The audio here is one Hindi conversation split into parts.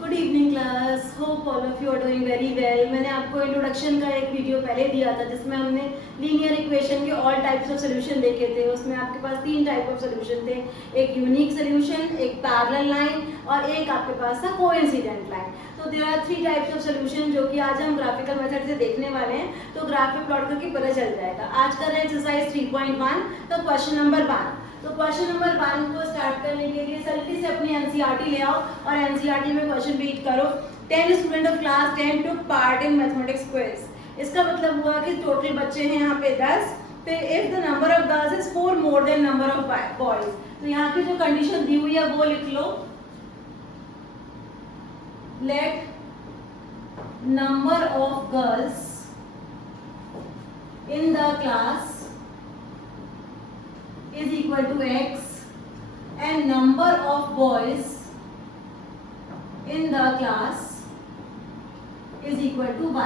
Good evening class, hope all of you are doing very well. मैंने आपको इंट्रोडक्शन का एक वीडियो पहले दिया था जिसमें हमने लीनियर इक्वेशन के ऑल टाइप्स ऑफ सोल्यूशन देखे थे। उसमें आपके पास तीन टाइप ऑफ सोल्यूशन थे, एक यूनिक सोल्यूशन, एक पैरेलल लाइन और एक आपके पास था कोइंसिडेंट लाइन। तो there are three types of solution जो कि आज हम ग्राफिकल मेथड से देखने वाले हैं। तो ग्राफ पे प्लॉट करके पता चल जाएगा। आज कर रहे हैं एक्सरसाइज 3.1। तो क्वेश्चन नंबर 1। तो क्वेश्चन नंबर 1 को स्टार्ट करने के लिए जल्दी से अपनी एनसीईआरटी ले आओ और एनसीईआरटी में क्वेश्चन रीड करो। 10 student of class 10 took part in mathematics quiz. इसका मतलब हुआ कि टोटल बच्चे हैं यहाँ पे 10। फिर if the number of girls is 4 more then number of boys, तो यहाँ की जो कंडीशन दी हुई है वो लिख लो। Let number of girls in the class is equal to x and number of boys in the class is equal to y।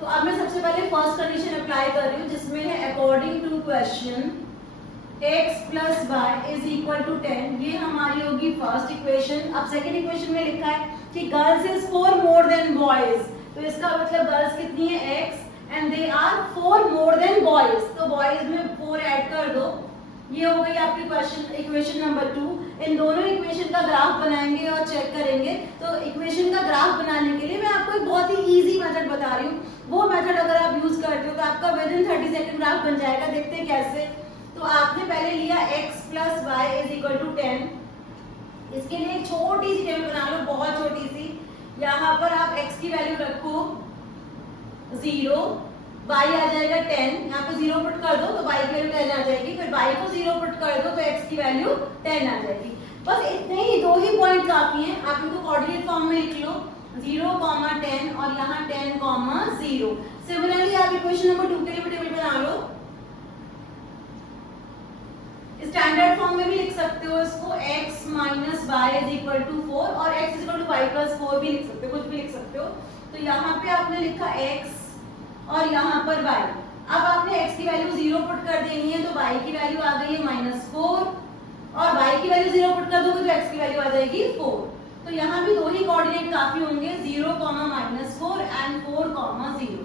तो अब मैं सबसे पहले फर्स्ट कंडीशन अप्लाई कर रही हूँ जिसमें है according to question x plus y is equal to 10। ये हमारी होगी फर्स्ट इक्वेशन। अब सेकेंड इक्वेशन में लिखा है कि girls is 4 more than boys, तो इसका मतलब गर्ल्स कितनी है x and they are 4 more than boys, तो बॉयज में 4 ऐड कर दो। ये हो गई आपकी क्वेश्चन इक्वेशन नंबर 2। इन दोनों इक्वेशन का ग्राफ बनाएंगे और चेक करेंगे। तो इक्वेशन का ग्राफ बनाने के लिए मैं आपको एक बहुत ही इजी मेथड बता रही हूँ। वो मेथड अगर आप यूज करते हो तो आपका विद इन 30 सेकंड ग्राफ बन जाएगा। देखते हैं कैसे। तो आपने पहले लिया x plus y is equal to 10। इसके लिए एक छोटी सी टेबल बना लो, बहुत छोटी सी। यहाँ पर आप x की वैल्यू रखो 0, y आ जाएगा 10, यहाँ पे 0 पुट कर दो तो y की वैल्यू 10 आ जाएगी। फिर y को 0 पुट कर दो तो x की वैल्यू 10 आ जाएगी। बस इतने ही दो ही पॉइंट काफी हैं। आप इनको कोऑर्डिनेट फॉर्म में लिख लो 0, 10 और यहाँ 10, 0। सिमिलरली आप इक्वेशन नंबर 2 के लिए भी टेबल बना लो। स्टैंडर्ड फॉर्म में भी लिख सकते हो इसको, x minus y is equal to 4 और x is equal to y plus 4 भी लिख सकते हो, कुछ भी लिख सकते हो। तो यहाँ पे आपने लिखा x और यहाँ पर y। अब आपने x की वैल्यू 0 पुट कर देनी है तो y की वैल्यू आ गई है -4 और y की वैल्यू 0 पुट कर दोगे तो x की वैल्यू आ जाएगी 4। तो यहाँ भी दो ही कोऑर्डिनेट काफी होंगे, 0, -4 एंड 4, 0।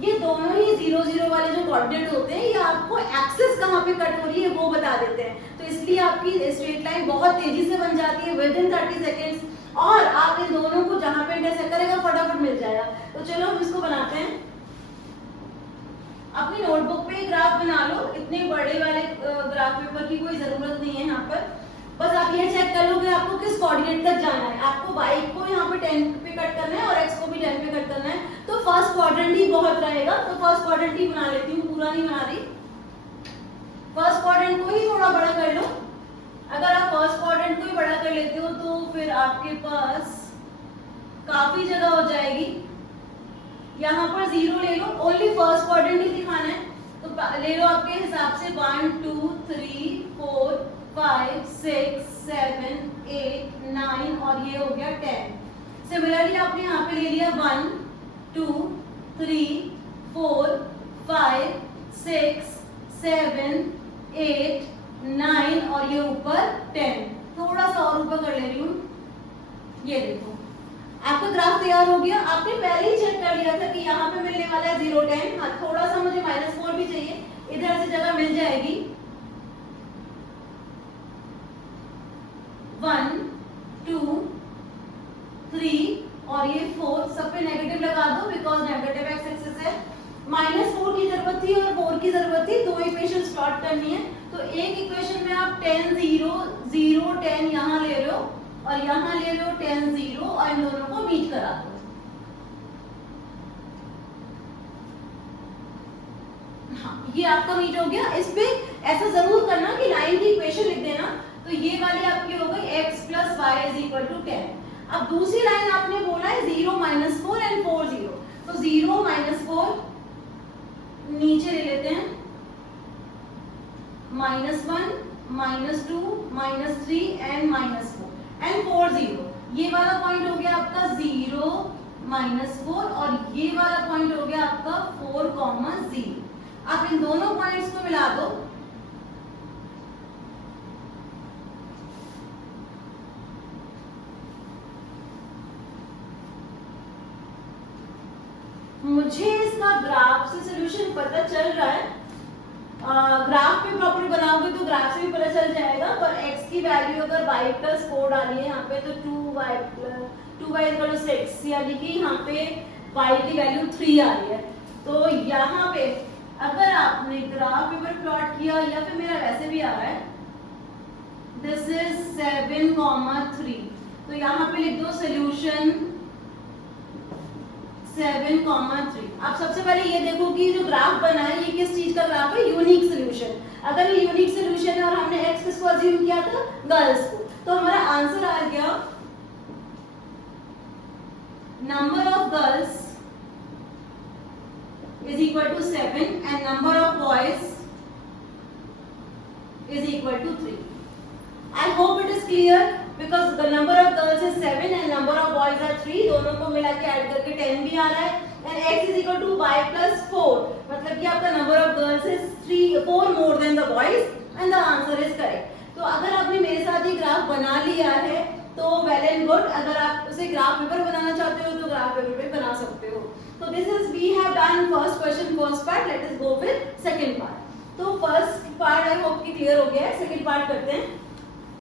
ये दोनों ही 0, 0 वाले जो कोऑर्डिनेट होते हैं ये आपको एक्सिस कहाँ पे कट हो रही है वो बता देते हैं। तो इसलिए आपकी स्ट्रेट लाइन बहुत तेजी से बन जाती है विद इन 30 सेकेंड्स और आप इन दोनों को जहाँ पे इंटरसेक्ट करेगा फटाफट मिल जाएगा। तो चलो हम इसको बनाते हैं। अपनी नोटबुक पे ग्राफ बना लो। इतने बड़े वाले ग्राफ पेपर की कोई जरूरत नहीं है यहाँ पर। बस आप ये चेक कर लो कि आपको किस कोऑर्डिनेट तक जाना है। आपको y को यहाँ पे 10 पे कट करना है और x को भी 10 पे कट करना है। तो फर्स्ट क्वाड्रेंट ही बहुत रहेगा, तो फर्स्ट क्वाड्रेंट ही बना लेती हूँ, पूरा नहीं बना रही। फर्स्ट क्वाड्रेंट को ही थोड़ा बड़ा कर लो। अगर आप फर्स्ट क्वाड्रेंट को ही बड़ा कर लेते हो तो फिर आपके पास काफी जगह हो जाएगी। यहाँ पर 0 ले लो, ओनली फर्स्ट क्वाड्रेंट ही दिखाना है। तो ले लो आपके हिसाब से 1, 2, 3, 4, 5, 6, 7, 8, 9 और ये हो गया 10। सिमिलरली आपने यहाँ पे ले लिया 1, 2, 3, 4, 5, 6, 7, 8, 9 और ये ऊपर 10। थोड़ा सा और ऊपर कर ले रही हूँ। ये देखो आपका ग्राफ तैयार हो गया। आपने पहले ही चेक कर लिया था कि यहाँ पे मिलने वाला है 0, 10। हाँ, थोड़ा सा मुझे -4 भी चाहिए, इधर से जगह मिल जाएगी। 1, 2, 3 और ये 4 सब पे नेगेटिव लगा दो बिकॉज नेगेटिव एक्स एक्सिस है। -4 की जरूरत थी और 4 की जरूरत थी, दो इक्वेशन प्लॉट करनी है। तो एक इक्वेशन में आप 10, 0, 0, 10 यहाँ ले रहे हो और यहाँ ले लो 10, 0 और इन दोनों को मीट करा दो। हाँ, ये आपका मीट हो गया। इस पे ऐसा जरूर करना कि लाइन की इक्वेशन लिख देना। तो ये वाली आपकी हो गई x plus y is equal to 10। अब दूसरी लाइन आपने बोला है 0, -4 एंड 4, 0। तो 0, -4 नीचे ले लेते हैं, -1, -2, -3 एंड -4 एंड 4, 0। ये वाला पॉइंट हो गया आपका 0, -4 और ये वाला पॉइंट हो गया आपका 4, 0। आप इन दोनों पॉइंट्स को मिला दो। मुझे इसका ग्राफ से सोल्यूशन पता चल रहा है, ग्राफ पे प्रॉपर बनाओगे तो ग्राफ से भी पता चल जाएगा, पर x की वैल्यू अगर y प्लस 4 डाली है यहाँ पे तो 2y इक्वल टू 6, यानी कि यहाँ पे y की वैल्यू 3 आ रही है। तो यहाँ पे अगर आपने ग्राफ पेपर प्लॉट किया या फिर मेरा वैसे भी आ रहा है, दिस इज 7,3, तो यहाँ पे लिख दो सोल्यूशन 7,3। आप सबसे पहले ये देखो कि जो ग्राफ बना है ये किस चीज का ग्राफ है, यूनिक सोल्यूशन। अगर ये यूनिक सोल्यूशन है और हमने x किसको अज्यूम किया था, गर्ल्स को, तो हमारा आंसर आ गया number of girls is equal to 7 and number of boys is equal to 3. I hope it is clear because the number of girls is 7 and number of boys are 3, दोनों को मिला के ऐड करके 10 भी आ रहा है, and x is equal to y plus 4, मतलब कि आपका number of girls is 4 more than the boys and the answer is correct. तो अगर आपने मेरे साथ ये ग्राफ बना लिया है तो वेल एंड गुड, अगर आप उसे ग्राफ पेपर बनाना चाहते हो तो ग्राफ पेपर पे बना सकते हो। तो this is we have done first question first part, let us go with second part. तो फर्स्ट पार्ट आई होप कि क्लियर हो गया है, सेकंड पार्ट करते हैं।